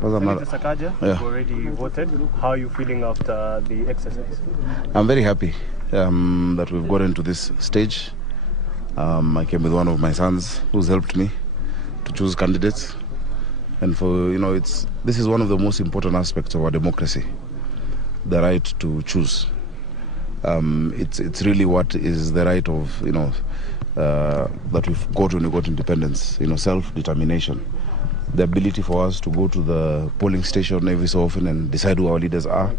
Senator Sakaja, you've already voted. How are you feeling after the exercise? I'm very happy that we've gotten to this stage. I came with one of my sons who's helped me to choose candidates. And this is one of the most important aspects of our democracy, the right to choose. It's really what is the right of, that we've got when we got independence, self-determination. The ability for us to go to the polling station every so often and decide who our leaders are.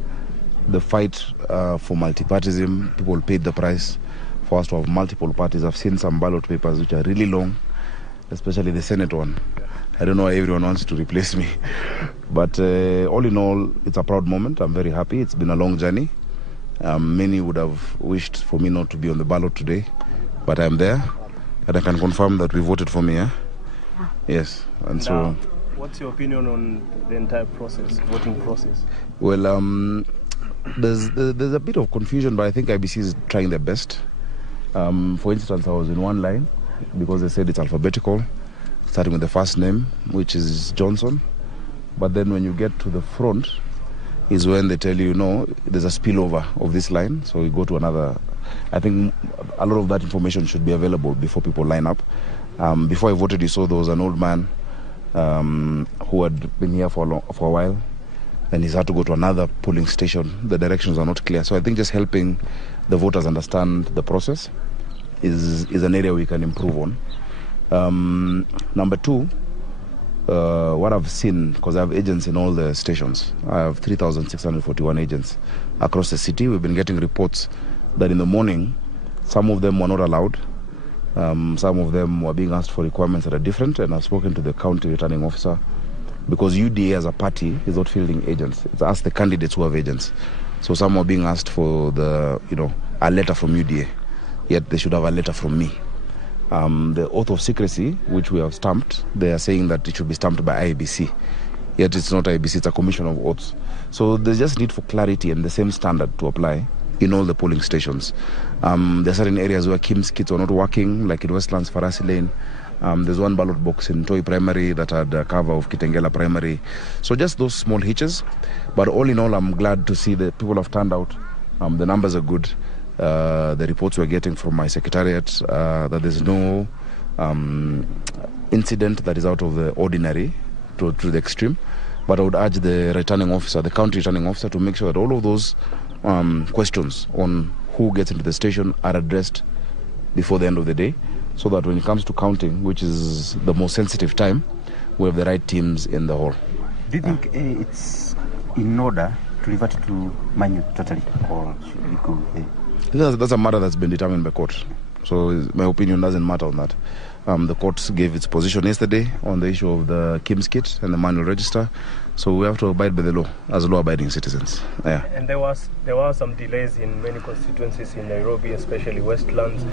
The fight for multipartyism, people paid the price for us to have multiple parties. I've seen some ballot papers which are really long, especially the Senate one. I don't know why everyone wants to replace me. But all in all, it's a proud moment. I'm very happy. It's been a long journey. Many would have wished for me not to be on the ballot today, but I'm there. And I can confirm that we voted for me, yeah? Yes. And so, what's your opinion on the entire process, voting process? Well, there's a bit of confusion, but I think IBC is trying their best. For instance, I was in one line because they said it's alphabetical, starting with the first name, which is Johnson. But then when you get to the front is when they tell you, no, there's a spillover of this line, so you go to another. I think a lot of that information should be available before people line up. Before I voted, you saw there was an old man who had been here for a while, and he's had to go to another polling station. The directions are not clear. So I think just helping the voters understand the process is an area we can improve on. Number two, what I've seen, because I have agents in all the stations, I have 3,641 agents across the city. We've been getting reports that in the morning, some of them were not allowed. Some of them were being asked for requirements that are different, and I've spoken to the county returning officer because UDA as a party is not fielding agents. It's us, the candidates, who have agents. So some were being asked for a letter from UDA, yet they should have a letter from me. The oath of secrecy, which we have stamped, they are saying that it should be stamped by IBC. Yet it's not IBC, it's a commission of oaths. So there's just need for clarity and the same standard to apply in all the polling stations. There are certain areas where Kim's kits are not working, like in Westlands, Farasi Lane. There's one ballot box in Toi Primary that had a cover of Kitengela Primary. So just those small hitches. But all in all, I'm glad to see that people have turned out. The numbers are good. The reports we're getting from my secretariat that there's no incident that is out of the ordinary to the extreme. But I would urge the returning officer, the county returning officer, to make sure that all of those questions on who gets into the station are addressed before the end of the day, so that when it comes to counting, which is the most sensitive time, we have the right teams in the hall. Do you think it's in order to revert to manual totally, or should we go? That's a matter that's been determined by court. So my opinion doesn't matter on that. The court gave its position yesterday on the issue of the KIMS kit and the manual register. So we have to abide by the law as law-abiding citizens. Yeah. And there were some delays in many constituencies in Nairobi, especially Westlands,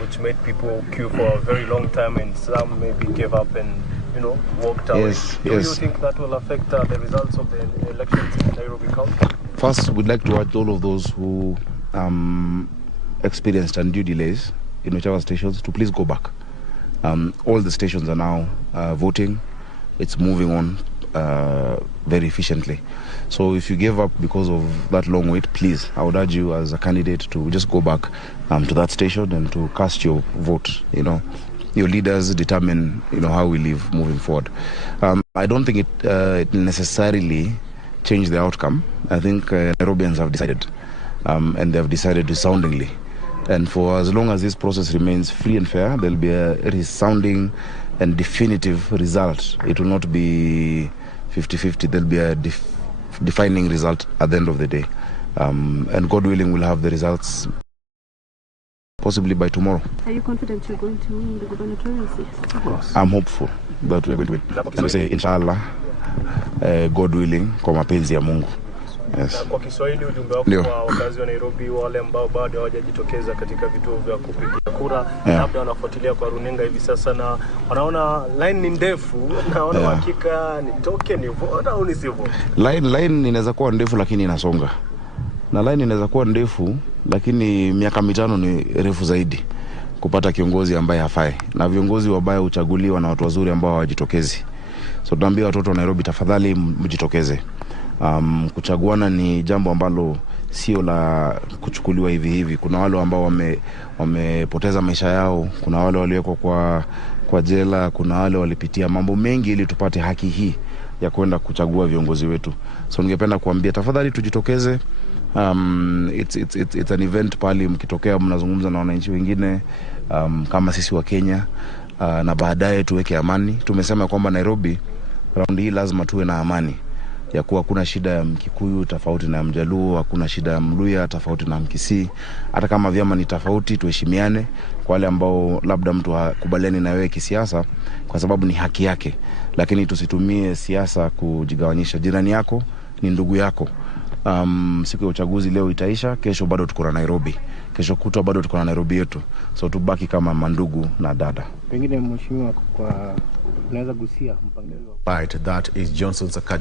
which made people queue for a very long time, and some maybe gave up and walked away. Do you think that will affect the results of the elections in Nairobi County? First, we'd like to urge all of those who experienced undue delays in whichever stations to please go back. All the stations are now voting. It's moving on very efficiently. So if you gave up because of that long wait, please, I would urge you as a candidate to just go back to that station and to cast your vote. Your leaders determine how we live moving forward. I don't think it necessarily changed the outcome. I think Nairobians have decided, and they have decided resoundingly. And for as long as this process remains free and fair, there'll be a resounding and definitive result. It will not be 50-50. There'll be a defining result at the end of the day. And God willing, we'll have the results possibly by tomorrow. Are you confident you're going to win the gubernatorial seat? Of course. I'm hopeful that we're going to win. And we say, inshallah, God willing, kwa mapenzi ya Mungu. Yes. Kwa Kiswahili ujumbe wako kwa wakazi wa Nairobi, wale ambao bado hawajajitokeza katika vituo vya kupigia kura, labda wanafuatilia kwa runinga hivi sasa na wanaona line ni ndefu, naona hakika nitoke ni vote au nisivote. Line inaweza kuwa ndefu lakini inasonga. Na line inaweza kuwa ndefu lakini miaka 5 ni refu zaidi kupata kiongozi ambaye hafai. Na viongozi wabaya huchaguliwa na watu wazuri ambao hawajitokezi. So tunaambia watoto wa Nairobi, tafadhali mjitokeze. Kuchaguana ni jambo ambalo sio la kuchukuliwa hivi hivi. Kuna wale ambao wamepoteza maisha yao, kuna wale waliwekwa kwa jela, kuna wale walipitia mambo mengi ili tupate haki hii ya kwenda kuchagua viongozi wetu. So ningependa kuambia tafadhali tujitokeze. It's an event pale mkitokea mnazungumza na wananchi wengine kama sisi wa Kenya, na baadaye tuweke amani. Tumesema kwamba Nairobi round hii lazima tuwe na amani, ya kuwa hakuna shida ya Mkikuyu tofauti na Mjaluo, hakuna shida ya Mluya tofauti na Mkisii. Hata kama vyama ni tofauti, tuheshimiane. Kwa wale ambao labda mtu hakubaliani na wewe kisiasa, kwa sababu ni haki yake, lakini tusitumie siasa kujigawanyisha. Jirani yako ni ndugu yako. Siku ya uchaguzi leo itaisha, kesho bado tuko na Nairobi, kesho kutwa bado tuko na Nairobi yetu. So tubaki kama mandugu na dada. Pengine mheshimiwa, kwa unaweza gusia mpangilio. Right, that is Johnson Sakaja.